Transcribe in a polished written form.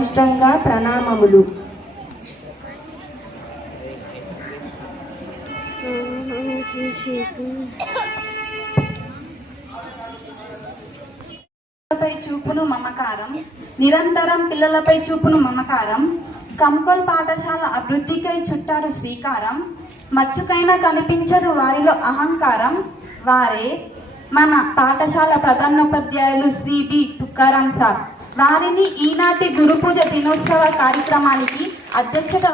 సాష్టాంగ ప్రణామములు. చూపును మమకారం, నిరంతరం పిల్లలపై చూపును మమకారం, కంకోల్ పాఠశాల అభివృద్ధికై చుట్టారు శ్రీకారం, మచ్చుకైనా కనిపించదు వారిలో అహంకారం, వారే మన పాఠశాల ప్రధానోపాధ్యాయులు శ్రీ బి తుకారాం సార్. వారిని ఈనాటి గురు పూజ దినోత్సవ కార్యక్రమానికి అధ్యక్షత